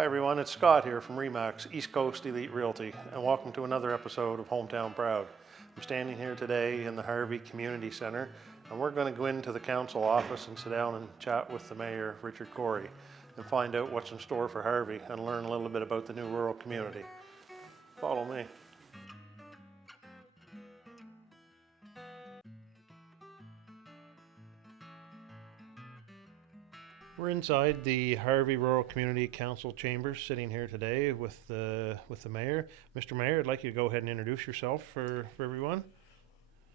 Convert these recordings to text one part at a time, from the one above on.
Hi everyone, it's Scott here from RE/MAX, East Coast Elite Realty, and welcome to another episode of Hometown Proud. I'm standing here today in the Harvey Community Center, and we're going to go into the council office and sit down and chat with the Mayor, Richard Corey, and find out what's in store for Harvey and learn a little bit about the new rural community. Follow me. We're inside the Harvey Rural Community Council chambers, sitting here today with the Mayor. Mr. Mayor, I'd like you to go ahead and introduce yourself for everyone.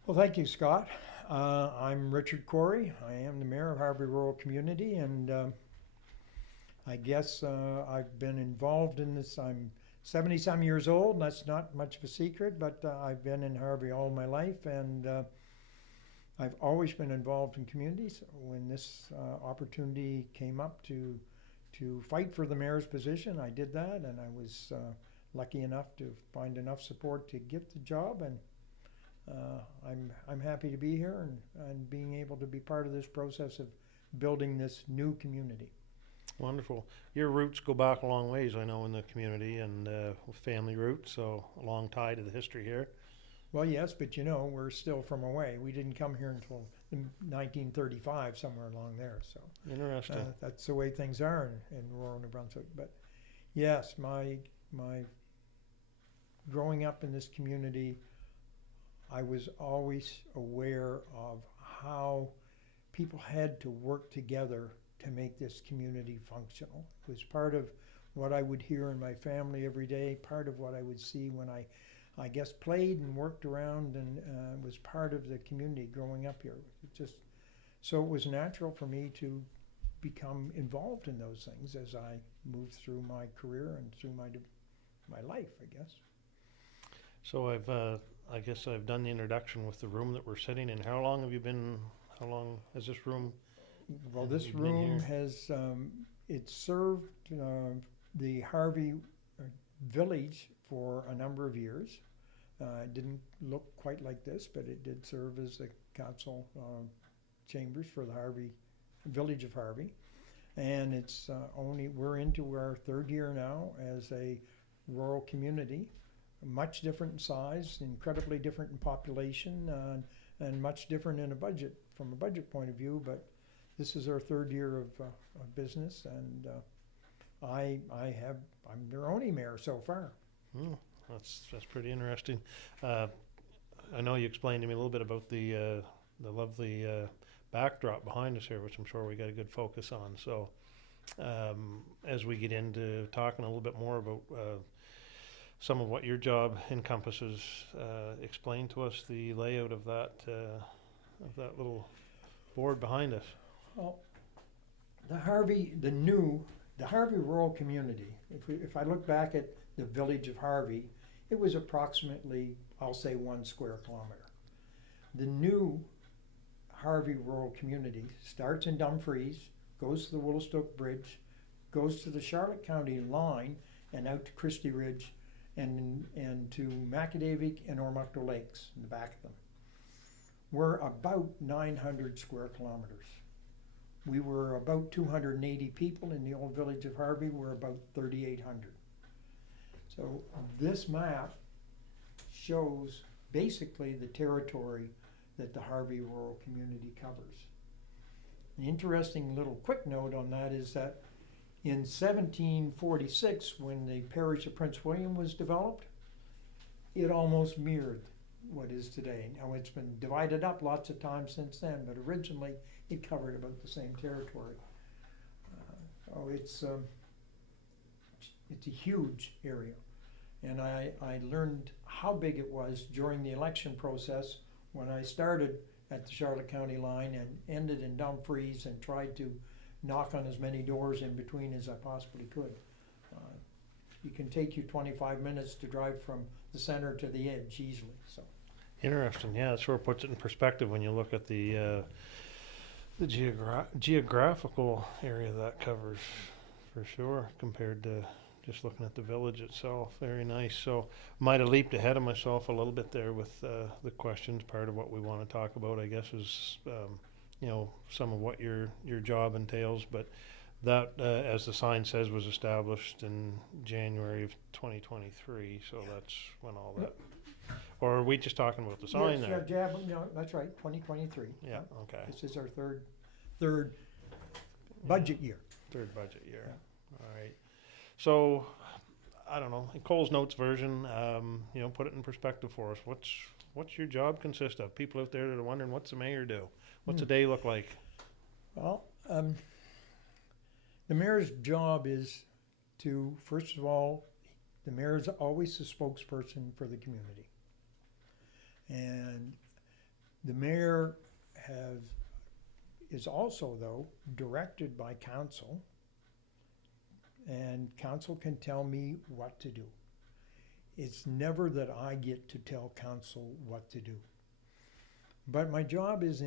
Well, thank you, Scott. I'm Richard Corey. I am the Mayor of Harvey Rural Community, and I guess I've been involved in this. I'm 70-some years old, and that's not much of a secret, but I've been in Harvey all my life, and I've always been involved in communities. When this opportunity came up to fight for the mayor's position, I did that, and I was lucky enough to find enough support to get the job, and I'm happy to be here and being able to be part of this process of building this new community. Wonderful. Your roots go back a long ways, I know, in the community, and family roots, so a long tie to the history here. Well, yes, but you know, we're still from away. We didn't come here until 1935, somewhere along there. So interesting. That's the way things are in rural New Brunswick. But yes, my growing up in this community, I was always aware of how people had to work together to make this community functional. It was part of what I would hear in my family every day, part of what I would see when I guess played and worked around and was part of the community growing up here. So it was natural for me to become involved in those things as I moved through my career and through my life, I guess. So I guess I've done the introduction with the room that we're sitting in. How long has this room? Well, this room has, it served the Harvey village for a number of years. It didn't look quite like this, but it did serve as the council chambers for the village of Harvey. And it's we're into our third year now as a rural community, much different in size, incredibly different in population, and much different in from a budget point of view, but this is our third year of business, and I'm their only mayor so far. That's pretty interesting. I know you explained to me a little bit about the lovely backdrop behind us here, which I'm sure we got a good focus on. So as we get into talking a little bit more about some of what your job encompasses, explain to us the layout of that little board behind us. Well, the Harvey Rural Community, if I look back at the village of Harvey, it was approximately, I'll say, 1 square kilometer. The new Harvey Rural Community starts in Dumfries, goes to the Woolastook Bridge, goes to the Charlotte County line and out to Christie Ridge and to Macadavic and Ormuckto Lakes in the back of them. We're about 900 square kilometers. We were about 280 people in the old village of Harvey. We're about 3,800. So this map shows basically the territory that the Harvey Rural Community covers. An interesting little quick note on that is that in 1746, when the parish of Prince William was developed, it almost mirrored what is today. Now it's been divided up lots of times since then, but originally it covered about the same territory. So it's a huge area. And I learned how big it was during the election process when I started at the Charlotte County line and ended in Dumfries and tried to knock on as many doors in between as I possibly could. It can take you 25 minutes to drive from the center to the edge easily. So. Interesting. Yeah, it sort of puts it in perspective when you look at the geographical area that covers, for sure, compared to just looking at the village itself. Very nice. So might have leaped ahead of myself a little bit there with the questions. Part of what we want to talk about, I guess, is some of what your job entails, but That, as the sign says, was established in January of 2023, so that's when all that. Or are we just talking about the sign Yes, there? yeah, no, that's right, 2023. Yeah, okay. This is our third budget year. Third budget year. All right. So, I don't know, in Cole's notes version, you know, put it in perspective for us. What's your job consist of? People out there that are wondering, what's the mayor do? What's a day look like? Well, the mayor's job is to, first of all, the mayor is always the spokesperson for the community. And the mayor is also, though, directed by council, and council can tell me what to do. It's never that I get to tell council what to do. But my job is,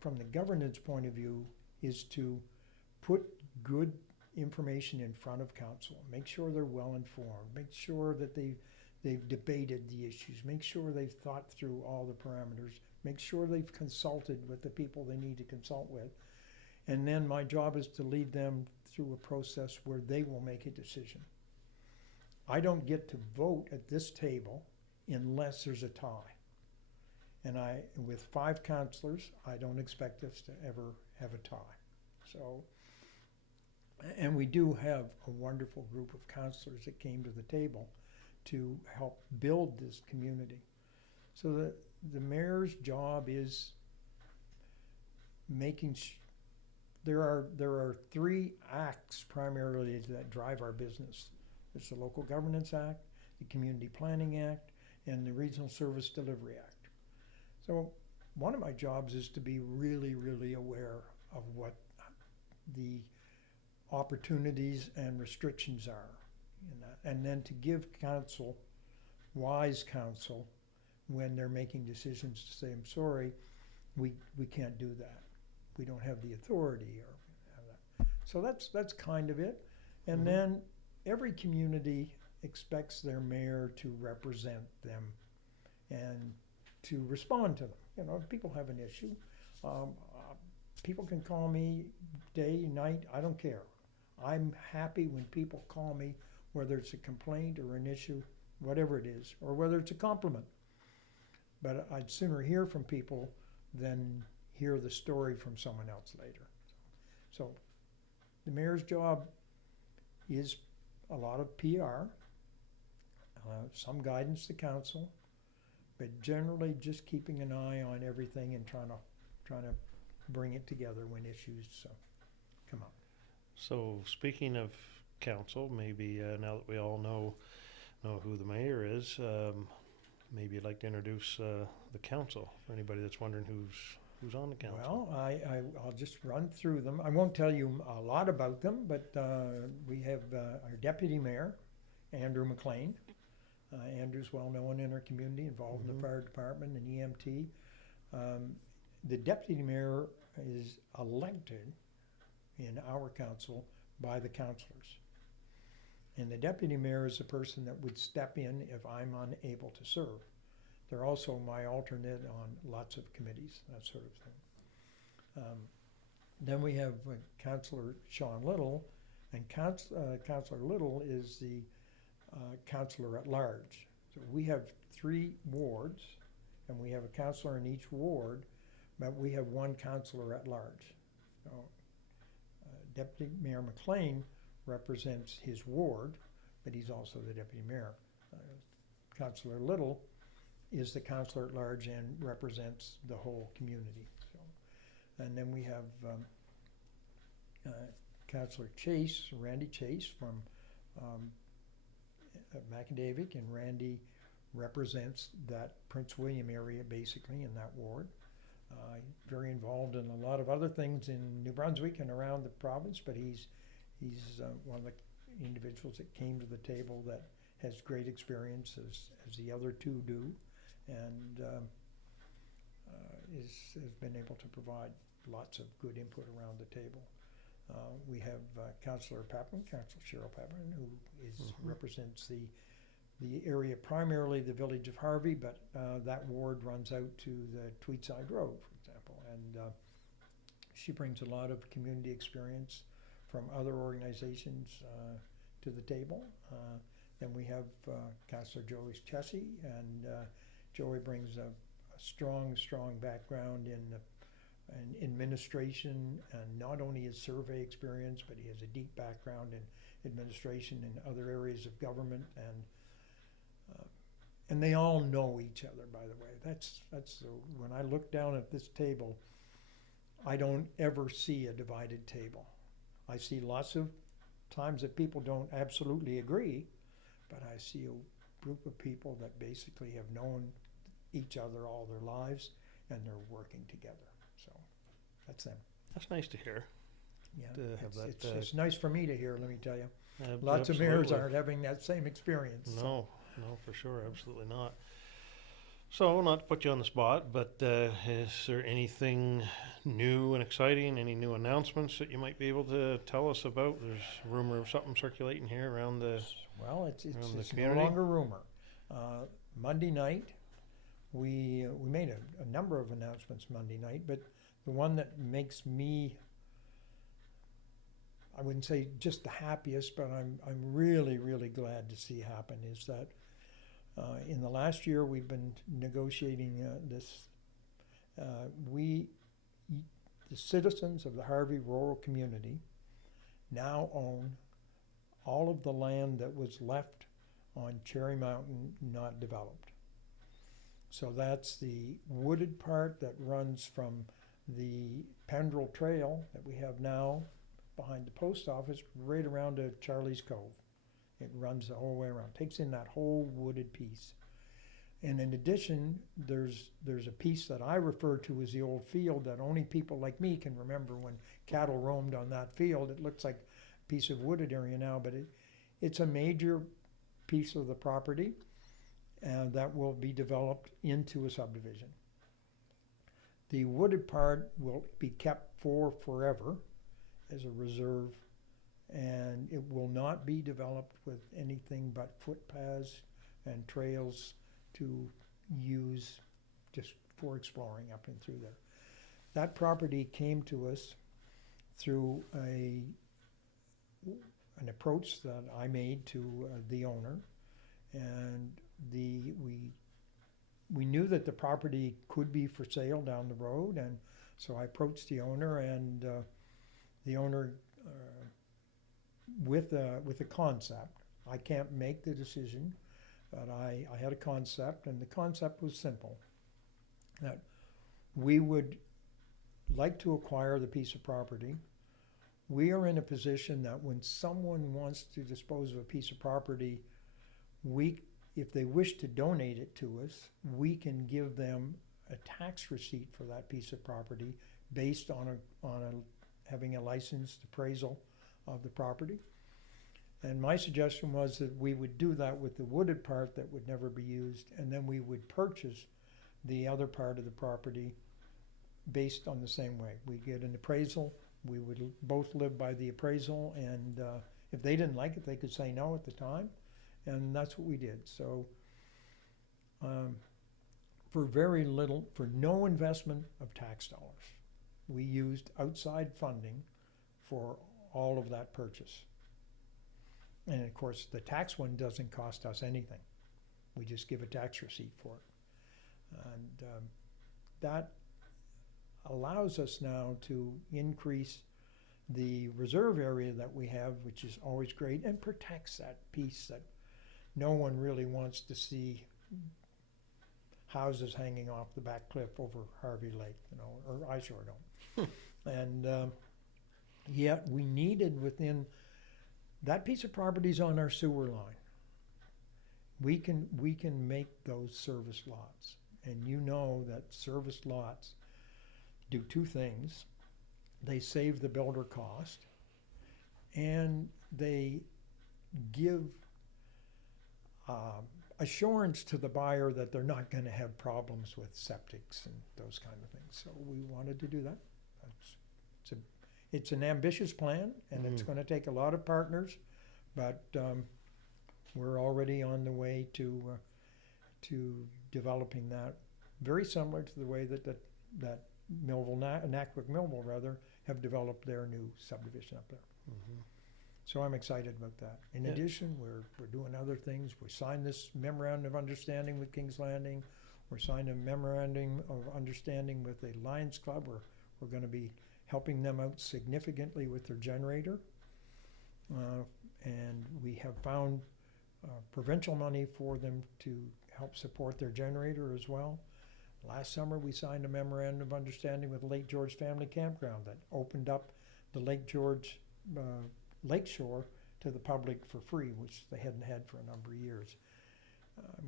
from the governance point of view, is to put good information in front of council, make sure they're well informed, make sure that they've debated the issues, make sure they've thought through all the parameters, make sure they've consulted with the people they need to consult with. And then my job is to lead them through a process where they will make a decision. I don't get to vote at this table unless there's a tie. And with 5 councillors, I don't expect us to ever have a tie. So, and we do have a wonderful group of councillors that came to the table to help build this community. So the mayor's job is making there are 3 acts primarily that drive our business. There's the Local Governance Act, the Community Planning Act, and the Regional Service Delivery Act. So one of my jobs is to be really, really aware of what the opportunities and restrictions are in that, and then to give council, wise council, when they're making decisions to say, I'm sorry, we can't do that. We don't have the authority or that. So that's kind of it. And then every community expects their mayor to represent them and to respond to them. You know, if people have an issue, people can call me day, night, I don't care. I'm happy when people call me, whether it's a complaint or an issue, whatever it is, or whether it's a compliment. But I'd sooner hear from people than hear the story from someone else later. So the mayor's job is a lot of PR, some guidance to council, but generally just keeping an eye on everything and trying to bring it together when issues come up. So speaking of council, maybe now that we all know who the mayor is, maybe you'd like to introduce the council for anybody that's wondering who's on the council. Well, I'll just run through them. I won't tell you a lot about them, but we have our deputy mayor, Andrew McLean. Andrew's well known in our community, involved in the fire department and EMT. The deputy mayor is elected in our council by the councillors. And the deputy mayor is the person that would step in if I'm unable to serve. They're also my alternate on lots of committees, that sort of thing. Then we have Councillor Sean Little, and Councillor Little is the councillor at large. So we have 3 wards, and we have a councillor in each ward, but we have 1 councillor at large. So, Deputy Mayor McLean represents his ward, but he's also the deputy mayor. Councillor Little is the councillor at large and represents the whole community. So, and then we have Councillor Chase, Randy Chase from Macadavic, and Randy represents that Prince William area basically in that ward. Very involved in a lot of other things in New Brunswick and around the province, but he's one of the individuals that came to the table that has great experience as the other 2 do, and has been able to provide lots of good input around the table. We have Councillor Papin, Councillor Cheryl Papin, who represents the area, primarily the village of Harvey, but that ward runs out to the Tweedside Road, for example, and she brings a lot of community experience from other organizations to the table. Then we have Councillor Joey Chessie, and Joey brings a strong background in administration, and not only his survey experience, but he has a deep background in administration in other areas of government, and they all know each other. By the way, when I look down at this table, I don't ever see a divided table. I see lots of times that people don't absolutely agree, but I see a group of people that basically have known each other all their lives, and they're working together. So that's them. That's nice to hear. Yeah, To have it's nice for me to hear, let me tell you. Ab- Lots of mayors absolutely. aren't having that same experience. So. No, for sure, absolutely not. So, not to put you on the spot, but is there anything new and exciting, any new announcements that you might be able to tell us about? There's a rumor of something circulating here around the... Well, it's Around the no community? longer rumor. Monday night, we made a number of announcements Monday night, but the one that makes me, I wouldn't say just the happiest, but I'm really really glad to see happen is that in the last year we've been negotiating this. The citizens of the Harvey Rural Community now own all of the land that was left on Cherry Mountain not developed. So that's the wooded part that runs from the Pendrell Trail that we have now behind the post office right around to Charlie's Cove. It runs the whole way around, takes in that whole wooded piece. And in addition, there's a piece that I refer to as the old field that only people like me can remember when cattle roamed on that field. It looks like a piece of wooded area now, but it's a major piece of the property that will be developed into a subdivision. The wooded part will be kept for forever as a reserve, and it will not be developed with anything but footpaths and trails to use just for exploring up and through there. That property came to us through an approach that I made to the owner, and we knew that the property could be for sale down the road, and so I approached the owner, and the owner with a concept. I can't make the decision, but I had a concept, and the concept was simple, that we would like to acquire the piece of property. We are in a position that when someone wants to dispose of a piece of property, if they wish to donate it to us, we can give them a tax receipt for that piece of property based on having a licensed appraisal of the property. And my suggestion was that we would do that with the wooded part that would never be used, and then we would purchase the other part of the property based on the same way. We'd get an appraisal, we would both live by the appraisal, and if they didn't like it, they could say no at the time, and that's what we did. So for very little, for no investment of tax dollars, we used outside funding for all of that purchase. And of course, the tax one doesn't cost us anything. We just give a tax receipt for it. And that allows us now to increase the reserve area that we have, which is always great, and protects that piece that no one really wants to see houses hanging off the back cliff over Harvey Lake, or I sure don't. And yet we needed within that piece of property's on our sewer line. We can make those service lots, and you know that service lots do two things. They save the builder cost, and they give assurance to the buyer that they're not going to have problems with septics and those kind of things. So we wanted to do that. It's an ambitious plan, and it's going to take a lot of partners, but we're already on the way to developing that, very similar to the way that Nackwick Millville rather, have developed their new subdivision up there. Mhm. So I'm excited about that. In Yeah. addition, we're doing other things. We signed this memorandum of understanding with Kings Landing. We're signing a memorandum of understanding with the Lions Club. We're gonna be helping them out significantly with their generator. And we have found provincial money for them to help support their generator as well. Last summer, we signed a memorandum of understanding with Lake George Family Campground that opened up the Lake George lakeshore to the public for free, which they hadn't had for a number of years.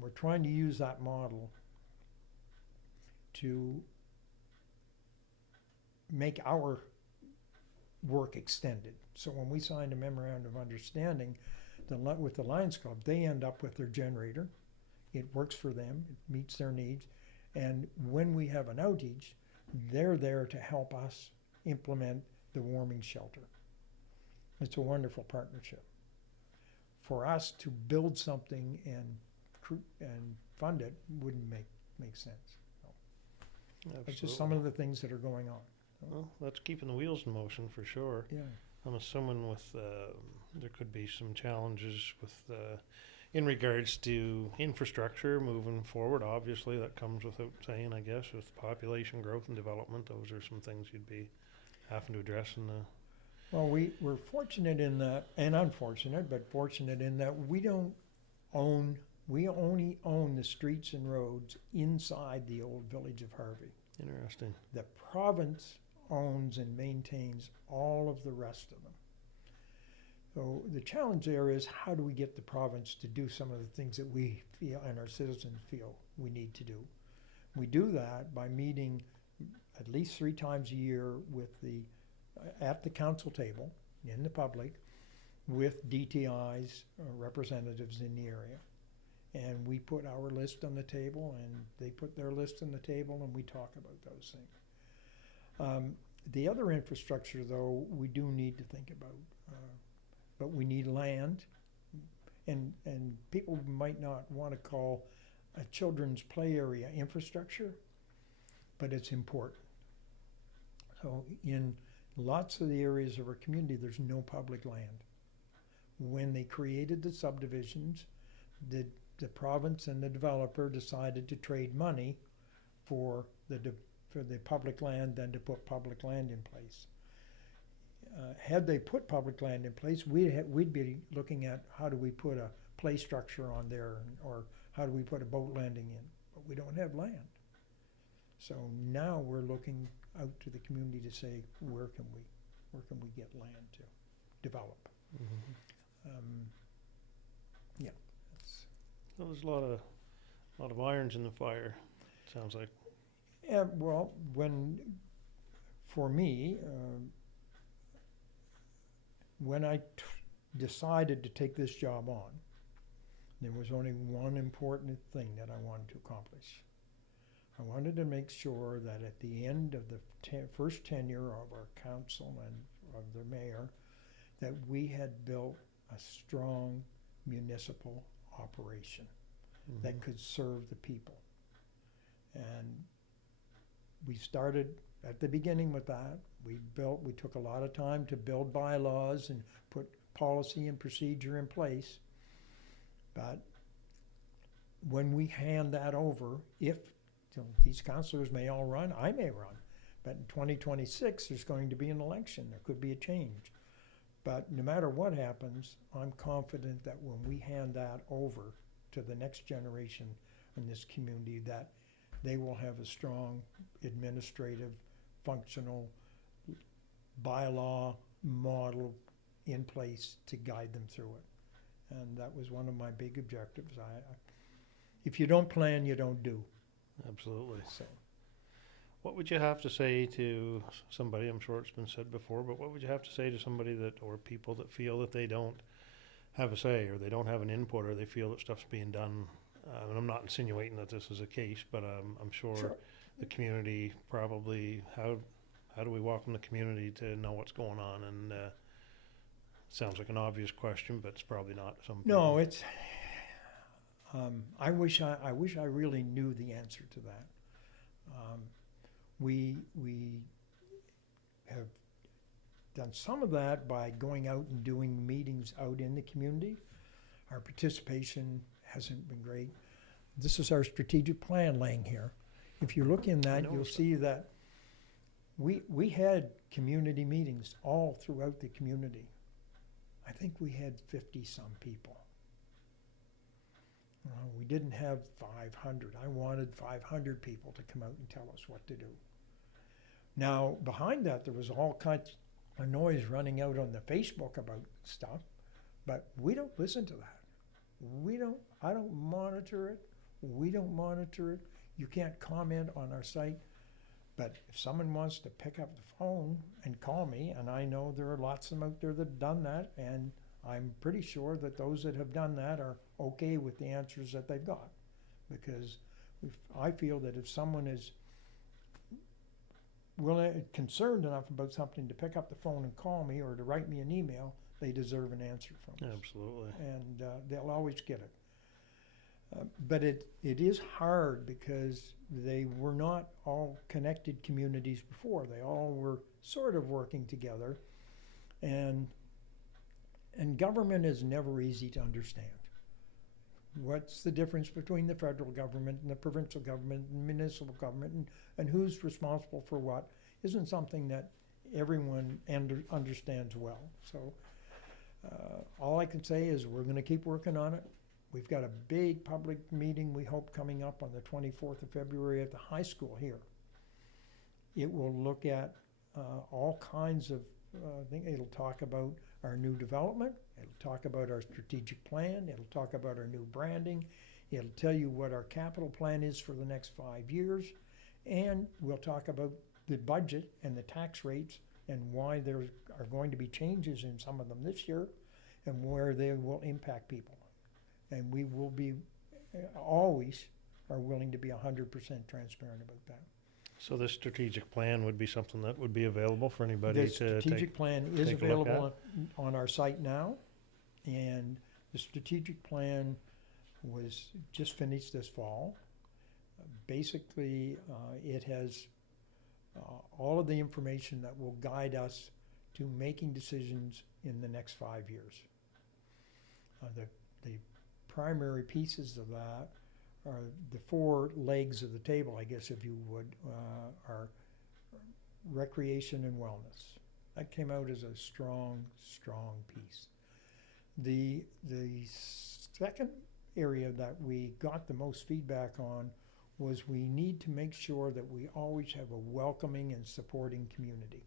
We're trying to use that model to make our work extended. So when we signed a memorandum of understanding with the Lions Club, they end up with their generator. It works for them, it meets their needs. And when we have an outage, they're there to help us implement the warming shelter. It's a wonderful partnership. For us to build something and fund it wouldn't make sense. It's just some of the things that are going on. Well, that's keeping the wheels in motion for sure. Yeah. I'm assuming with there could be some challenges with in regards to infrastructure moving forward. Obviously, that comes without saying, I guess, with population growth and development. Those are some things you'd be having to address in the. Well, we're fortunate in that, and unfortunate, but fortunate in that we only own the streets and roads inside the old village of Harvey. Interesting. The province owns and maintains all of the rest of them. So the challenge there is, how do we get the province to do some of the things that we feel and our citizens feel we need to do? We do that by meeting at least 3 times a year with at the council table in the public with DTI's representatives in the area. And we put our list on the table and they put their list on the table and we talk about those things. The other infrastructure, though, we do need to think about. But we need land, and people might not want to call a children's play area infrastructure, but it's important. So in lots of the areas of our community, there's no public land. When they created the subdivisions, the province and the developer decided to trade money for the public land than to put public land in place. Had they put public land in place, we'd be looking at how do we put a play structure on there, or how do we put a boat landing in, but we don't have land. So now we're looking out to the community to say, where can we get land to develop? Mm-hmm. Yeah. Well, there's a lot of irons in the fire. Sounds like. Yeah. Well, for me. When I decided to take this job on, there was only one important thing that I wanted to accomplish. I wanted to make sure that at the end of the first tenure of our council and of the mayor, that we had built a strong municipal operation that could serve the people. And we started at the beginning with that. We took a lot of time to build bylaws and put policy and procedure in place. But when we hand that over, these councillors may all run, I may run, but in 2026, there's going to be an election. There could be a change. But no matter what happens, I'm confident that when we hand that over to the next generation in this community, that they will have a strong administrative, functional bylaw model in place to guide them through it. And that was one of my big objectives. If you don't plan, you don't do. Absolutely. So, what would you have to say to somebody, I'm sure it's been said before, but what would you have to say to somebody or people that feel that they don't have a say, or they don't have an input, or they feel that stuff's being done? And I'm not insinuating that this is a case, but I'm sure the community probably, how do we welcome the community to know what's going on? And sounds like an obvious question, but it's probably not. No, it's. I wish I really knew the answer to that. We have done some of that by going out and doing meetings out in the community. Our participation hasn't been great. This is our strategic plan laying here. If you look in that, you'll see that we had community meetings all throughout the community. I think we had 50-some people. We didn't have 500. I wanted 500 people to come out and tell us what to do. Now, behind that, there was all kinds of noise running out on the Facebook about stuff, but we don't listen to that. I don't monitor it. We don't monitor it. You can't comment on our site. But if someone wants to pick up the phone and call me, and I know there are lots of them out there that have done that, and I'm pretty sure that those that have done that are okay with the answers that they've got. Because I feel that if someone is concerned enough about something to pick up the phone and call me or to write me an email, they deserve an answer from us. Absolutely. And they'll always get it. But it is hard because they were not all connected communities before. They all were sort of working together. And government is never easy to understand. What's the difference between the federal government and the provincial government and municipal government and who's responsible for what isn't something that everyone understands well. So all I can say is we're going to keep working on it. We've got a big public meeting, we hope, coming up on the 24th of February at the high school here. It will look at all kinds of things. It'll talk about our new development. It'll talk about our strategic plan. It'll talk about our new branding. It'll tell you what our capital plan is for the next 5 years. And we'll talk about the budget and the tax rates and why there are going to be changes in some of them this year and where they will impact people. And we will be, always are willing to be 100% transparent about that. So this strategic plan would be something that would be available for anybody The to strategic plan is take a look available on our site now. And the strategic plan was just finished this fall. Basically, it has all of the information that will guide us to making decisions in the next 5 years. The primary pieces of that are the 4 legs of the table, I guess, if you would, are recreation and wellness. That came out as a strong, strong piece. The second area that we got the most feedback on was we need to make sure that we always have a welcoming and supporting community.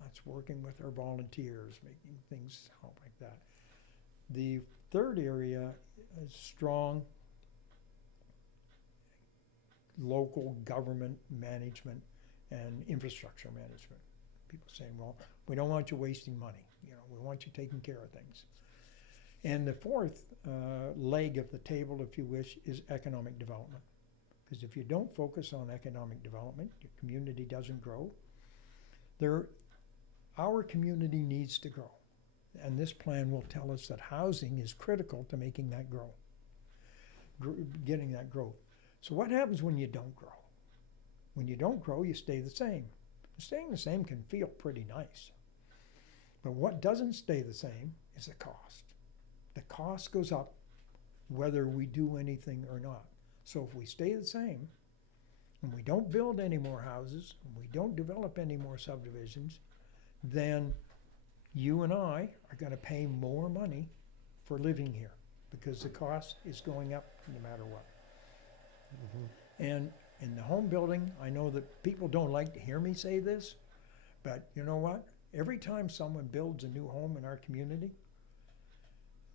That's working with our volunteers, making things help like that. The third area is strong local government management and infrastructure management. People saying, well, we don't want you wasting money. We want you taking care of things. And the fourth leg of the table, if you wish, is economic development. Because if you don't focus on economic development, your community doesn't grow. Our community needs to grow. And this plan will tell us that housing is critical to making that grow, getting that growth. So what happens when you don't grow? When you don't grow, you stay the same. Staying the same can feel pretty nice. But what doesn't stay the same is the cost. The cost goes up whether we do anything or not. So if we stay the same, and we don't build any more houses, and we don't develop any more subdivisions, then you and I are going to pay more money for living here because the cost is going up no matter what. Mm-hmm. And in the home building, I know that people don't like to hear me say this, but you know what? Every time someone builds a new home in our community,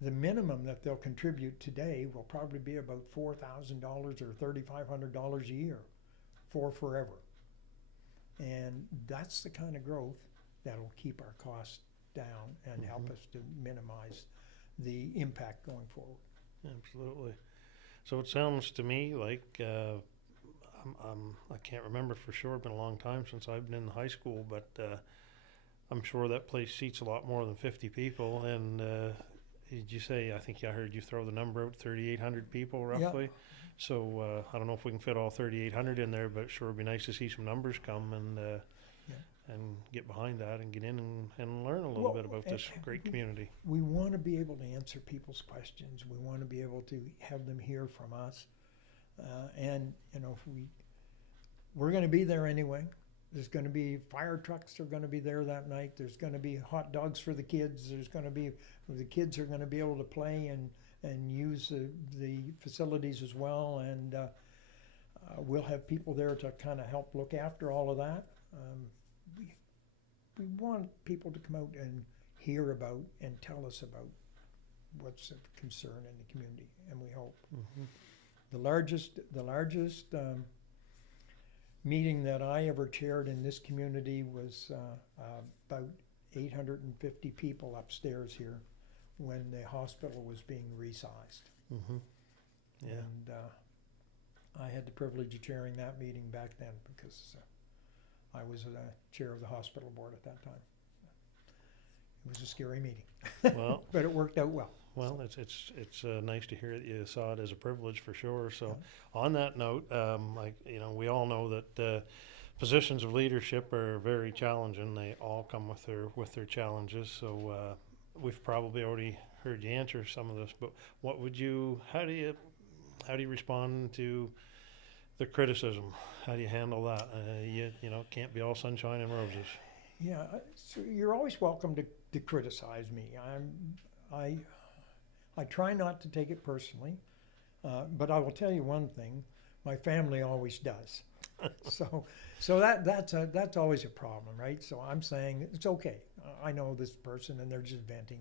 the minimum that they'll contribute today will probably be about $4,000 or $3,500 a year for forever. And that's the kind of growth that'll keep our costs down and mm-hmm. help us to minimize the impact going forward. Absolutely. So it sounds to me like I can't remember for sure. It's been a long time since I've been in high school, but I'm sure that place seats a lot more than 50 people, and did you say, I think I heard you throw the number out, 3,800 people roughly? So I don't know if we can fit all 3,800 in there, but it sure would be nice to see some numbers come and get behind that and get in and learn a little bit about this great community. We want to be able to answer people's questions. We want to be able to have them hear from us. And, you know, we're going to be there anyway. There's going to be fire trucks are going to be there that night. There's going to be hot dogs for the kids. There's going to be, the kids are going to be able to play and use the facilities as well. And we'll have people there to kind of help look after all of that. We want people to come out and hear about and tell us about what's of concern in the community, and we hope. The largest meeting that I ever chaired in this community was about 850 people upstairs here when the hospital was being resized. Yeah. And I had the privilege of chairing that meeting back then because I was chair of the hospital board at that time. It was a scary meeting, Well, but it worked out well. well, it's nice to hear that you saw it as a privilege for sure. So, on that note, like you know, we all know that positions of leadership are very challenging. They all come with their challenges. So, we've probably already heard you answer some of this, but how do you respond to the criticism? How do you handle that? You know, it can't be all sunshine and roses. Yeah, so you're always welcome to criticize me. I try not to take it personally, but I will tell you one thing: my family always does. so that's always a problem, right? So I'm saying it's okay. I know this person, and they're just venting,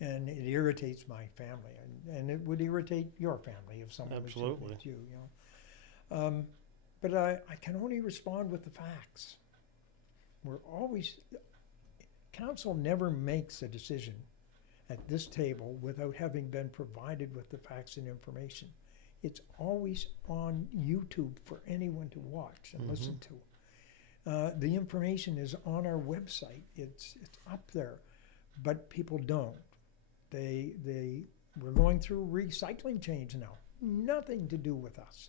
and it irritates my family, and it would irritate your family if someone was doing it to you. You know, but I can only respond with the facts. Council never makes a decision at this table without having been provided with the facts and information. It's always on YouTube for anyone to watch and listen to. The information is on our website. It's up there, but people don't. We're going through recycling change now. Nothing to do with us.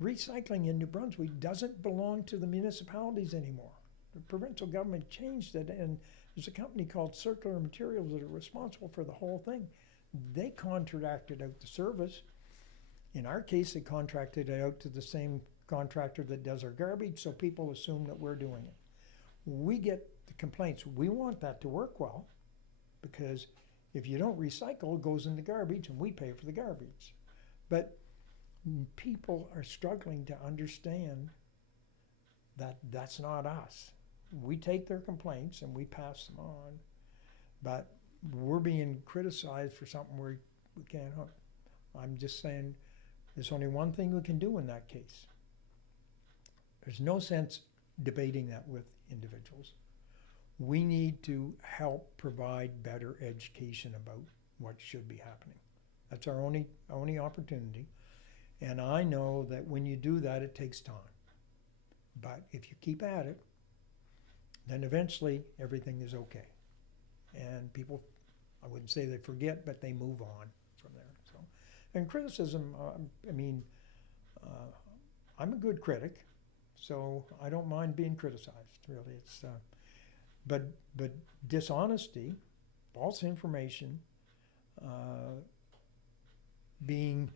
Recycling in New Brunswick doesn't belong to the municipalities anymore. The provincial government changed it, and there's a company called Circular Materials that are responsible for the whole thing. They contracted out the service. In our case, they contracted it out to the same contractor that does our garbage, so people assume that we're doing it. We get the complaints. We want that to work well, because if you don't recycle, it goes in the garbage, and we pay for the garbage. But people are struggling to understand that that's not us. We take their complaints and we pass them on, but we're being criticized for something we can't help. I'm just saying there's only one thing we can do in that case. There's no sense debating that with individuals. We need to help provide better education about what should be happening. That's our only opportunity. And I know that when you do that, it takes time. But if you keep at it, then eventually everything is okay. And people, I wouldn't say they forget, but they move on from there. So, and criticism, I'm a good critic, so I don't mind being criticized, really. It's, but dishonesty, false information, being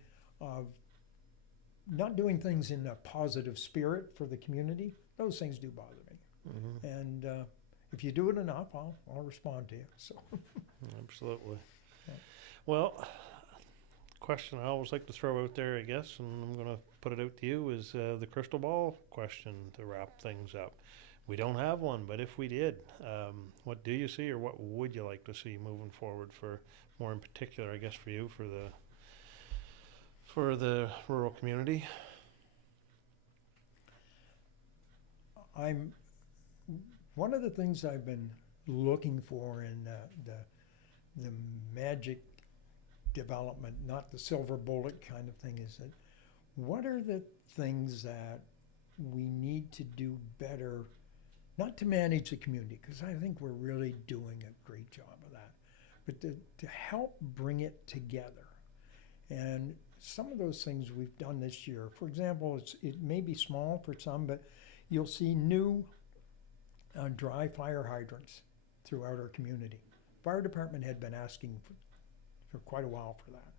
not doing things in a positive spirit for the community, those things do bother me. And if you do it enough, I'll respond to you. So Absolutely. Yeah. Well, question I always like to throw out there, I guess, and I'm going to put it out to you, is the crystal ball question to wrap things up. We don't have one, but if we did, what do you see, or what would you like to see moving forward, for more in particular, I guess, for you, for the rural community? One of the things I've been looking for in the magic development, not the silver bullet kind of thing, is that what are the things that we need to do better, not to manage the community, because I think we're really doing a great job of that, but to help bring it together. And some of those things we've done this year, for example, it may be small for some, but you'll see new dry fire hydrants throughout our community. Fire department had been asking for quite a while for that.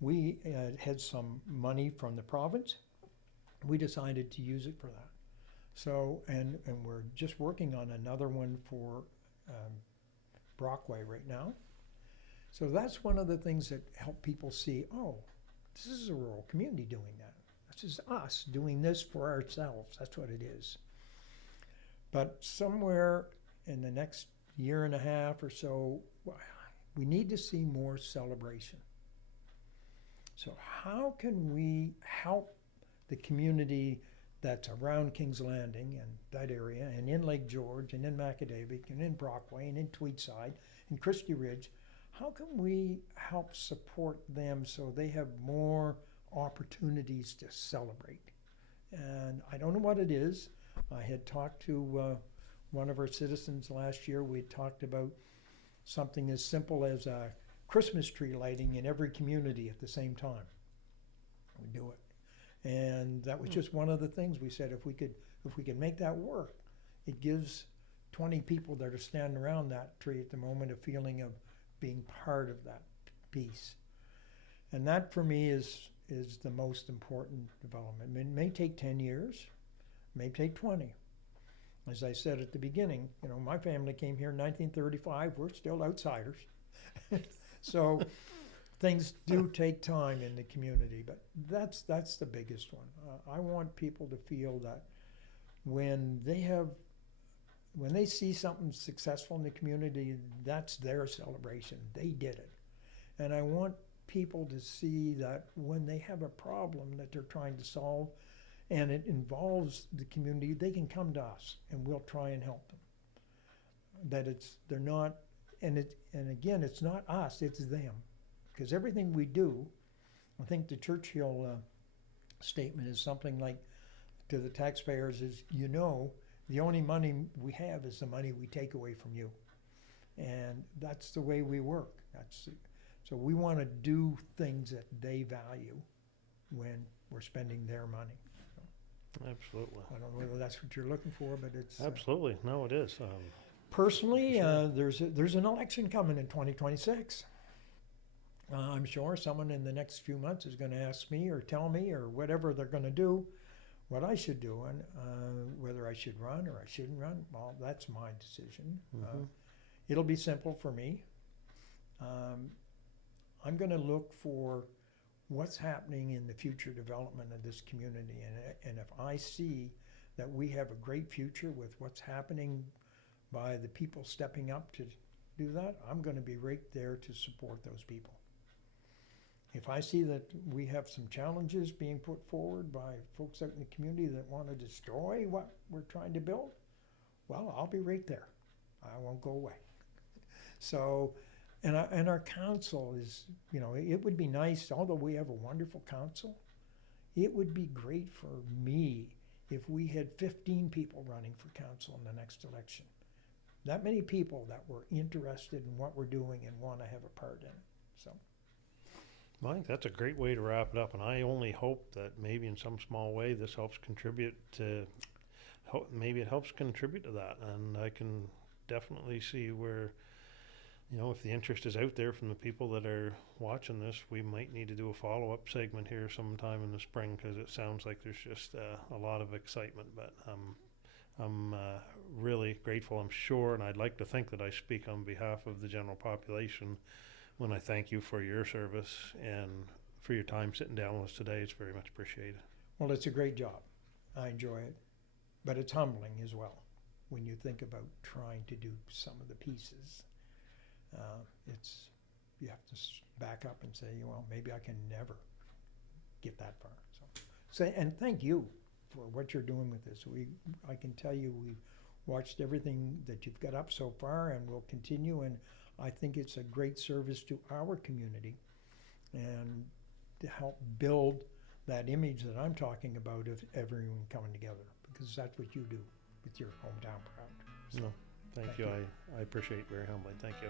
We had some money from the province. We decided to use it for that. So, and we're just working on another one for Brockway right now. So that's one of the things that help people see, oh, this is a rural community doing that. This is us doing this for ourselves. That's what it is. But somewhere in the next year and a half or so, we need to see more celebration. So how can we help the community that's around Kings Landing and that area, and in Lake George, and in Macadavic, and in Brockway, and in Tweedside, and Christie Ridge? How can we help support them so they have more opportunities to celebrate? And I don't know what it is. I had talked to one of our citizens last year. We talked about something as simple as a Christmas tree lighting in every community at the same time. We do it. And that was just one of the things we said, if we could make that work, it gives 20 people that are standing around that tree at the moment a feeling of being part of that piece. And that for me is the most important development. It may take 10 years, it may take 20. As I said at the beginning, you know, my family came here in 1935, we're still outsiders. So things do take time in the community, but that's the biggest one. I want people to feel that when they see something successful in the community, that's their celebration. They did it. And I want people to see that when they have a problem that they're trying to solve and it involves the community, they can come to us and we'll try and help them. That they're not, and again, it's not us, it's them. Because everything we do, I think the Churchill statement is something like, to the taxpayers is, you know, the only money we have is the money we take away from you. And that's the way we work. So we want to do things that they value when we're spending their money. Absolutely. I don't know whether that's what you're looking for, but it's... Absolutely. No, it is. Personally, sure. There's an election coming in 2026. I'm sure someone in the next few months is going to ask me or tell me or whatever they're going to do what I should do, and whether I should run or I shouldn't run. Well, that's my decision. Mm-hmm. It'll be simple for me. I'm going to look for what's happening in the future development of this community, and if I see that we have a great future with what's happening by the people stepping up to do that, I'm going to be right there to support those people. If I see that we have some challenges being put forward by folks out in the community that want to destroy what we're trying to build, well, I'll be right there. I won't go away. So, and our council is, you know, it would be nice, although we have a wonderful council, it would be great for me if we had 15 people running for council in the next election. That many people that were interested in what we're doing and want to have a part in it. So. I think that's a great way to wrap it up, and I only hope that maybe in some small way this helps contribute to, maybe it helps contribute to that, and I can definitely see where, you know, if the interest is out there from the people that are watching this, we might need to do a follow-up segment here sometime in the spring, because it sounds like there's just a lot of excitement, but I'm really grateful, I'm sure, and I'd like to think that I speak on behalf of the general population when I thank you for your service and for your time sitting down with us today. It's very much appreciated. Well, it's a great job. I enjoy it. But it's humbling as well when you think about trying to do some of the pieces. You have to back up and say, well, maybe I can never get that far. So and thank you for what you're doing with this. I can tell you we've watched everything that you've got up so far, and we'll continue, and I think it's a great service to our community and to help build that image that I'm talking about of everyone coming together, because that's what you do with your hometown proud. So, no, thank you. I appreciate it very humbly. Thank you.